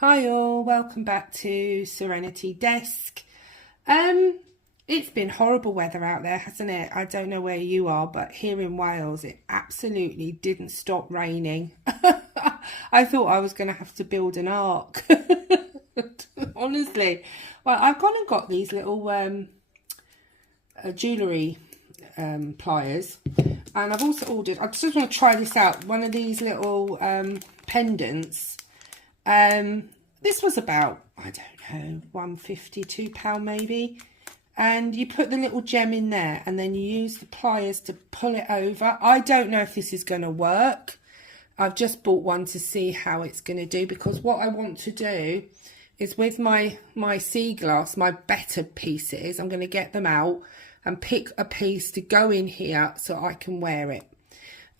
Hi all, welcome back to Serenity Desk. It's been horrible weather out there, hasn't it? I don't know where you are, but here in Wales it absolutely didn't stop raining. I thought I was going to have to build an ark. Honestly. Well, I've gone and got these little jewellery pliers, and I've also ordered, I just want to try this out, one of these little pendants. This was about, I don't know, £1.50, £2 maybe. And you put the little gem in there and then you use the pliers to pull it over. I don't know if this is going to work. I've just bought one to see how it's going to do, because what I want to do is with my Seaglass, my better pieces, I'm going to get them out and pick a piece to go in here so I can wear it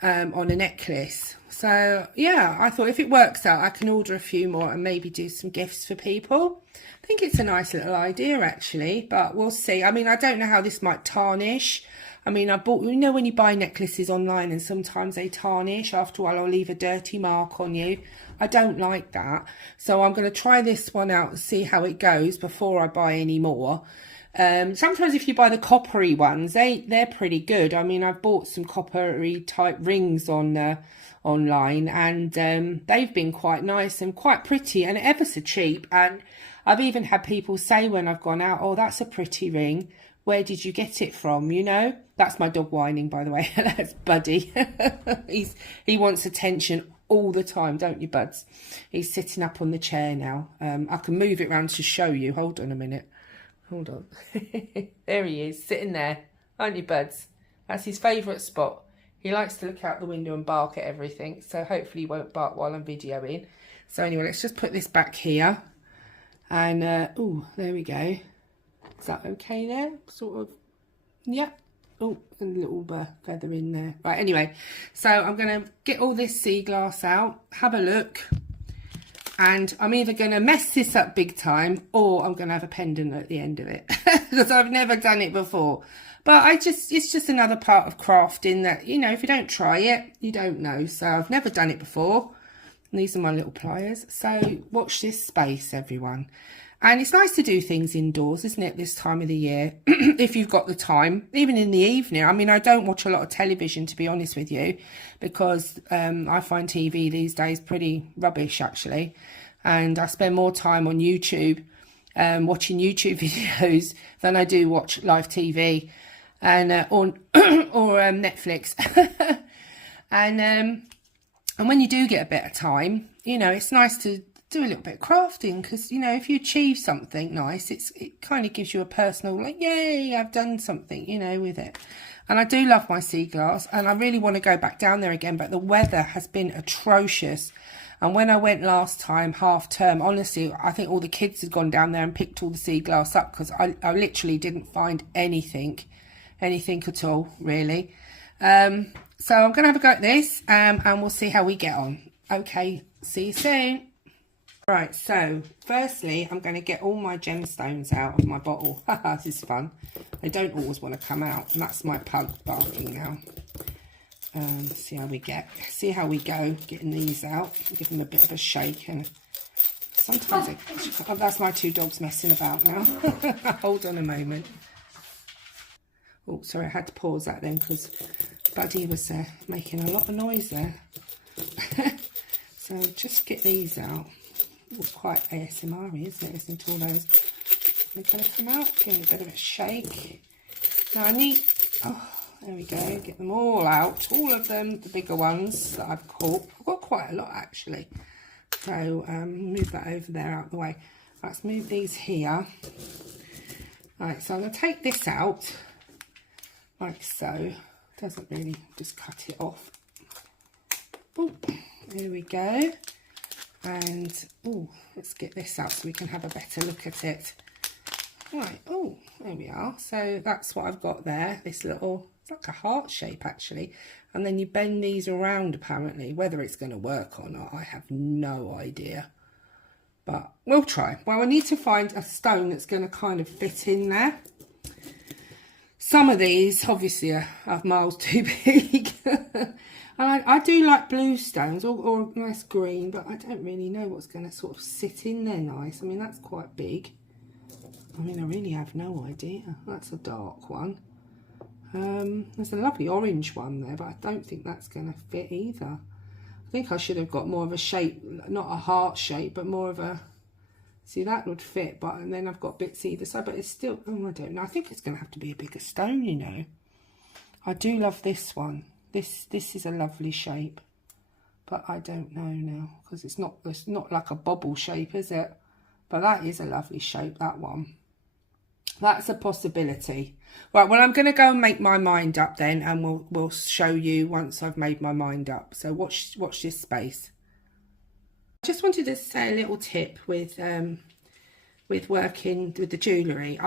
on a necklace. So yeah, I thought if it works out, I can order a few more and maybe do some gifts for people. I think it's a nice little idea actually, but we'll see. I mean, I don't know how this might tarnish. I mean, I bought, you know, when you buy necklaces online and sometimes they tarnish, after a while I'll leave a dirty mark on you. I don't like that. So I'm going to try this one out and see how it goes before I buy any more. Sometimes if you buy the coppery ones, they're pretty good. I mean, I've bought some coppery type rings on online, and they've been quite nice and quite pretty and ever so cheap. And I've even had people say when I've gone out, oh, that's a pretty ring, where did you get it from? You know, that's my dog whining, by the way. That's Buddy. He wants attention all the time, don't you, Buds? He's sitting up on the chair now. I can move it around to show you. Hold on a minute. Hold on. There he is, sitting there. Aren't you, Buds? That's his favourite spot. He likes to look out the window and bark at everything. So hopefully he won't bark while I'm videoing. So anyway, let's just put this back here. And, oh, there we go. Is that okay there? Sort of. Yeah. Oh, and a little feather in there. Right, anyway. So I'm going to get all this sea glass out. Have a look. And I'm either going to mess this up big time, or I'm going to have a pendant at the end of it, because I've never done it before. But it's just another part of crafting that, you know, if you don't try it, you don't know. So I've never done it before. And these are my little pliers. So watch this space, everyone. And it's nice to do things indoors, isn't it, this time of the year, if you've got the time, even in the evening. I mean, I don't watch a lot of television, to be honest with you, because I find TV these days pretty rubbish, actually. And I spend more time on YouTube, watching YouTube videos, than I do watch live TV and or Netflix. And when you do get a bit of time, you know, it's nice to do a little bit of crafting, because, you know, if you achieve something nice, it kind of gives you a personal, like, yay, I've done something, you know, with it. And I do love my sea glass, and I really want to go back down there again, but the weather has been atrocious. And when I went last time, half term, honestly, I think all the kids had gone down there and picked all the sea glass up, because I literally didn't find anything at all, really. So I'm going to have a go at this, and we'll see how we get on. Okay, see you soon. Right, so firstly, I'm going to get all my gemstones out of my bottle. This is fun. They don't always want to come out, and that's my pug barking now. See how we go getting these out. Give them a bit of a shake, and sometimes oh, that's my two dogs messing about now. Hold on a moment. Oh, sorry, I had to pause that then, because Buddy was making a lot of noise there. So just get these out. It's quite ASMR-y, isn't it? Listen to all those. They're going to come out. Give it a bit of a shake. Now I need, oh, there we go. Get them all out. All of them, the bigger ones that I've caught. I've got quite a lot, actually. So move that over there out of the way. Let's move these here. Right, so I'm going to take this out, like so. Doesn't really, just cut it off. Oh, there we go. And, oh, let's get this out so we can have a better look at it. Right, oh, there we are. So that's what I've got there, this little, it's like a heart shape actually. And then you bend these around apparently. Whether it's going to work or not, I have no idea. But we'll try. Well, I need to find a stone that's going to kind of fit in there. Some of these obviously are miles too big. And I do like blue stones or a nice green, but I don't really know what's going to sort of sit in there nice. I mean, that's quite big. I mean, I really have no idea. That's a dark one. There's a lovely orange one there, but I don't think that's going to fit either. I think I should have got more of a shape, not a heart shape, but more of a... See, that would fit, but and then I've got bits either side, but it's still... Oh, I don't know. I think it's going to have to be a bigger stone, you know. I do love this one. This is a lovely shape, but I don't know now because it's not like a bobble shape, is it? But that is a lovely shape, that one. That's a possibility. Right, well, I'm going to go and make my mind up then, and we'll show you once I've made my mind up. So watch this space. I just wanted to say a little tip with working with the jewellery.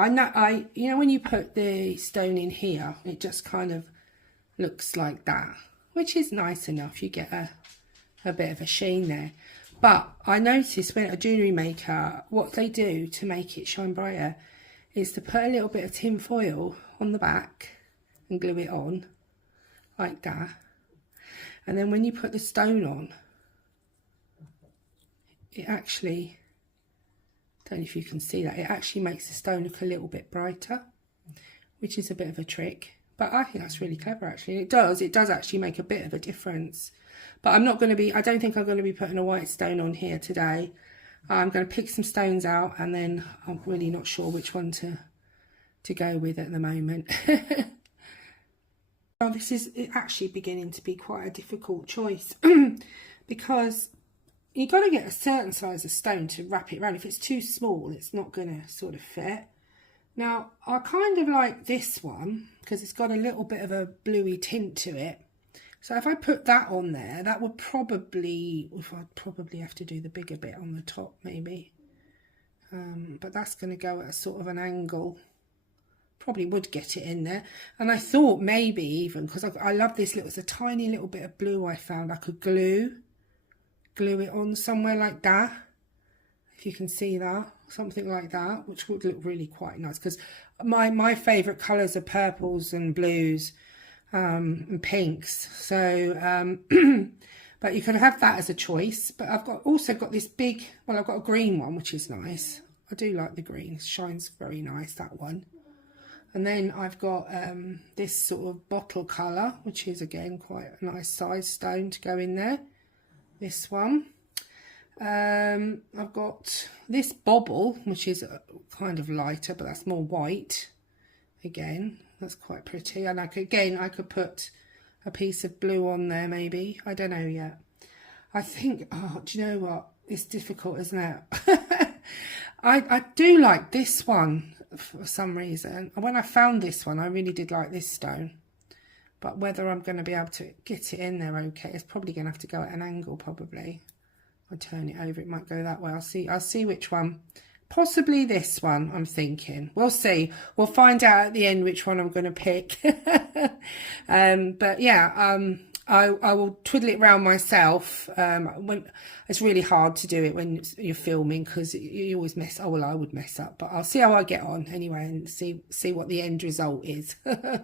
You know when you put the stone in here, it just kind of looks like that, which is nice enough. You get a bit of a sheen there. But I noticed when a jewellery maker, what they do to make it shine brighter is to put a little bit of tin foil on the back and glue it on like that. And then when you put the stone on, it actually, don't know if you can see that, it actually makes the stone look a little bit brighter, which is a bit of a trick. But I think that's really clever, actually. It does actually make a bit of a difference. But I'm not going to be, I don't think I'm going to be putting a white stone on here today. I'm going to pick some stones out, and then I'm really not sure which one to go with at the moment. Well, this is actually beginning to be quite a difficult choice because you've got to get a certain size of stone to wrap it around. If it's too small, it's not going to sort of fit. Now, I kind of like this one because it's got a little bit of a bluey tint to it. So if I put that on there, that would probably, I'd probably have to do the bigger bit on the top maybe. But that's going to go at a sort of an angle. Probably would get it in there. And I thought maybe even, because I love this little, it's a tiny little bit of blue I found. I could glue it on somewhere like that. If you can see that, something like that, which would look really quite nice. Because my favourite colours are purples and blues. And pinks, so but you could have that as a choice. But I've also got this big, well, I've got a green one, which is nice. I do like the green, it shines very nice, that one. And then I've got this sort of bottle colour, which is again quite a nice size stone to go in there. This one. I've got this bobble, which is kind of lighter, but that's more white. Again, that's quite pretty. And I could put a piece of blue on there maybe. I don't know yet. I think, oh, do you know what? It's difficult, isn't it? I do like this one for some reason. When I found this one, I really did like this stone. But whether I'm going to be able to get it in there okay, it's probably going to have to go at an angle probably. I'll turn it over, it might go that way. I'll see which one. Possibly this one, I'm thinking. We'll see. We'll find out at the end which one I'm going to pick. But yeah, I will twiddle it round myself. It's really hard to do it when you're filming because you always mess. Oh well, I would mess up, but I'll see how I get on anyway and see what the end result is. One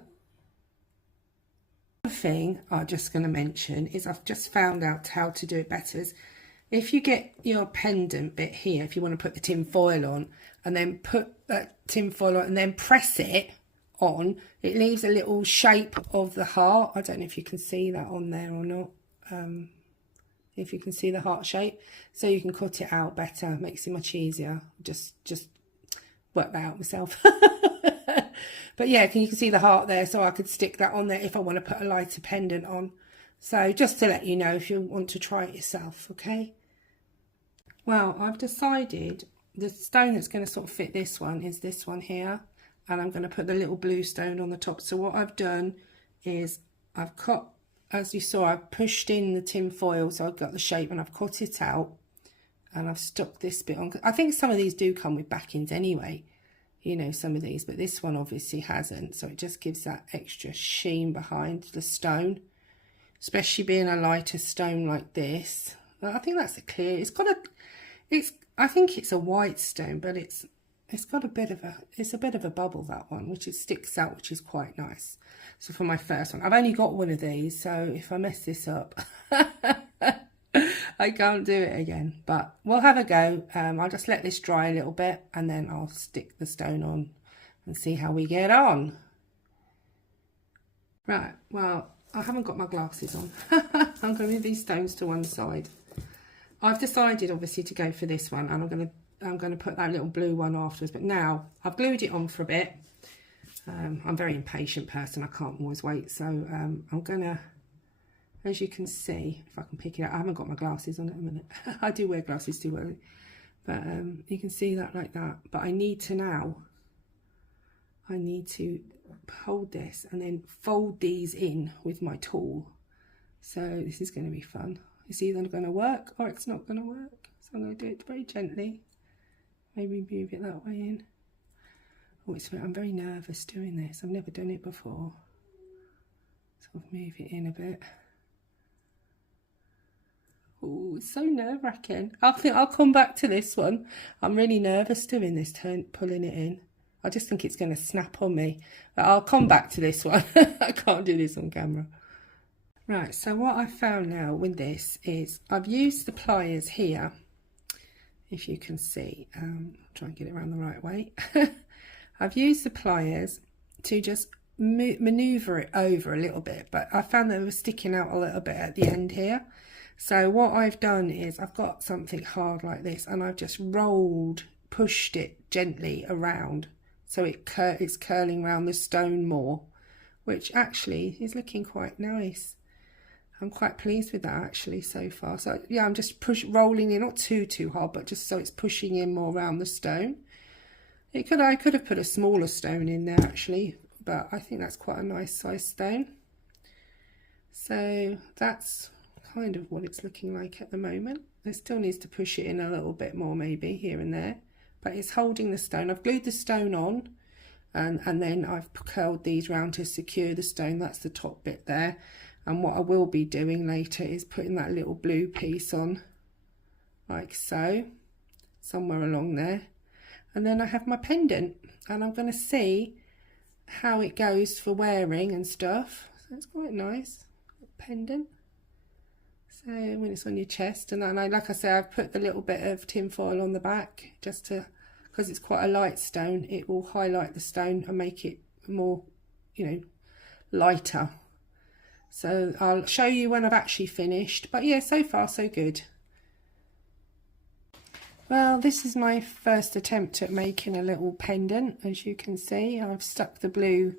thing I'm just going to mention is I've just found out how to do it better. If you get your pendant bit here, if you want to put the tin foil on and then put that tin foil on and then press it on, it leaves a little shape of the heart. I don't know if you can see that on there or not. If you can see the heart shape, so you can cut it out better, makes it much easier. Just work that out myself. But yeah, you can see the heart there, so I could stick that on there if I want to put a lighter pendant on. So just to let you know if you want to try it yourself, okay? Well, I've decided the stone that's going to sort of fit this one is this one here, and I'm going to put the little blue stone on the top. So what I've done is I've cut, as you saw, I've pushed in the tin foil, so I've got the shape, and I've cut it out, and I've stuck this bit on. I think some of these do come with backings anyway, you know, some of these, but this one obviously hasn't, so it just gives that extra sheen behind the stone, especially being a lighter stone like this. I think that's a clear, I think it's a white stone, but it's it's got it's a bit of a bubble, that one, which it sticks out, which is quite nice. So for my first one, I've only got one of these, so if I mess this up, I can't do it again, but we'll have a go. I'll just let this dry a little bit and then I'll stick the stone on and see how we get on. Right, well, I haven't got my glasses on. I'm going to move these stones to one side. I've decided obviously to go for this one, and I'm going to put that little blue one afterwards, but now I've glued it on for a bit. I'm a very impatient person, I can't always wait, so I'm going to, as you can see, if I can pick it up, I haven't got my glasses on at the minute. I do wear glasses too early, but you can see that like that. But I need to hold this and then fold these in with my tool. So this is going to be fun. It's either going to work or it's not going to work. So I'm going to do it very gently. Maybe move it that way in. Oh, I'm very nervous doing this. I've never done it before. So I'll move it in a bit. Oh, it's so nerve-wracking. I think I'll come back to this one. I'm really nervous doing this, pulling it in. I just think it's going to snap on me. But I'll come back to this one. I can't do this on camera. Right, so what I found now with this is I've used the pliers here. If you can see, try and get it around the right way. I've used the pliers to just maneuver it over a little bit, but I found they were sticking out a little bit at the end here. So what I've done is I've got something hard like this and I've just pushed it gently around so it's curling around the stone more, which actually is looking quite nice. I'm quite pleased with that actually so far. So yeah, I'm just rolling in, not too hard, but just so it's pushing in more around the stone. I could have put a smaller stone in there actually, but I think that's quite a nice size stone. So that's kind of what it's looking like at the moment. It still needs to push it in a little bit more maybe here and there, but it's holding the stone. I've glued the stone on and then I've curled these round to secure the stone. That's the top bit there. And what I will be doing later is putting that little blue piece on like so, somewhere along there. And then I have my pendant and I'm going to see how it goes for wearing and stuff. So it's quite nice, pendant. So when it's on your chest, and then like I say, I've put the little bit of tin foil on the back just to, because it's quite a light stone, it will highlight the stone and make it more, you know, lighter. So I'll show you when I've actually finished, but yeah, so far so good. Well, this is my first attempt at making a little pendant. As you can see, I've stuck the blue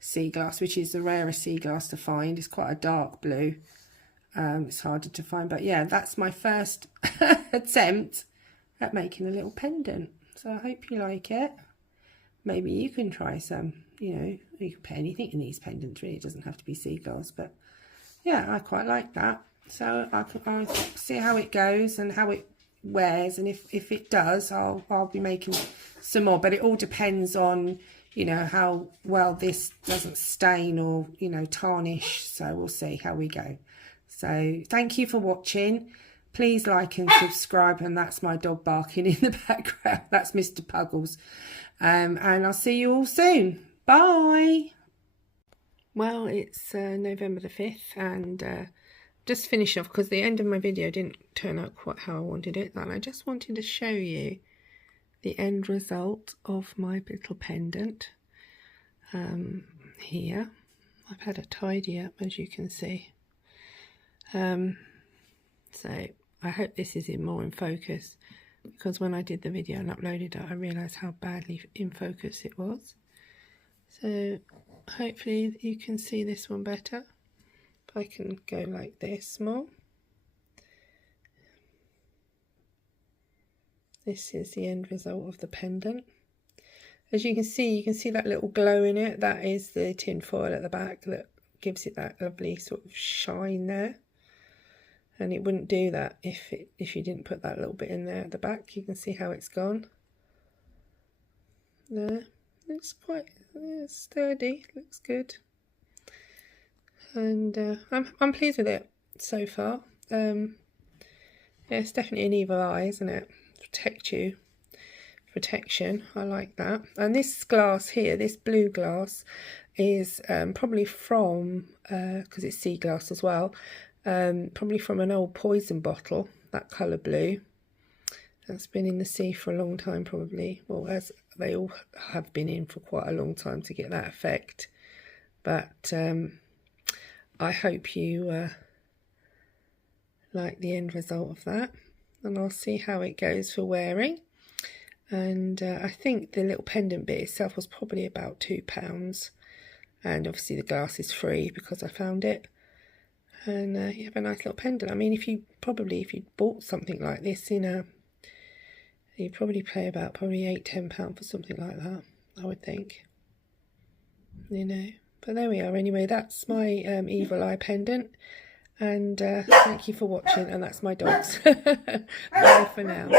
Seaglass, which is the rarest Seaglass to find. It's quite a dark blue. It's harder to find, but yeah, that's my first attempt at making a little pendant. So I hope you like it. Maybe you can try some, you know, you can put anything in these pendants really, it doesn't have to be Seaglass, but yeah, I quite like that. So I'll see how it goes and how it wears, and if it does, I'll be making some more, but it all depends on, you know, how well this doesn't stain or, you know, tarnish. So we'll see how we go. So thank you for watching. Please like and subscribe, and that's my dog barking in the background. That's Mr. Puggles. And I'll see you all soon. Bye. Well, it's November the 5th, and just finish off because the end of my video didn't turn out quite how I wanted it, and I just wanted to show you the end result of my little pendant. Here I've had a tidy up, as you can see. So I hope this is more in focus, because when I did the video and uploaded it, I realised how badly in focus it was. So hopefully you can see this one better. If I can go like this more. This is the end result of the pendant. As you can see that little glow in it. That is the tin foil at the back that gives it that lovely sort of shine there. And it wouldn't do that if you didn't put that little bit in there at the back. You can see how it's gone. There, it's quite sturdy, looks good. And I'm pleased with it so far. Yeah, it's definitely an evil eye, isn't it? Protect you protection. I like that. And this glass here, this blue glass, is probably from, because it's Seaglass as well, probably from an old poison bottle, that colour blue. That's been in the sea for a long time probably. Well, as they all have been in for quite a long time to get that effect. But I hope you like the end result of that. And I'll see how it goes for wearing. And I think the little pendant bit itself was probably about £2. And obviously the glass is free because I found it. And you have a nice little pendant. I mean, if you bought something like this in a, you'd probably pay about £8–10 for something like that, I would think. You know. But there we are. Anyway, that's my evil eye pendant. And thank you for watching. And that's my dogs. Bye for now.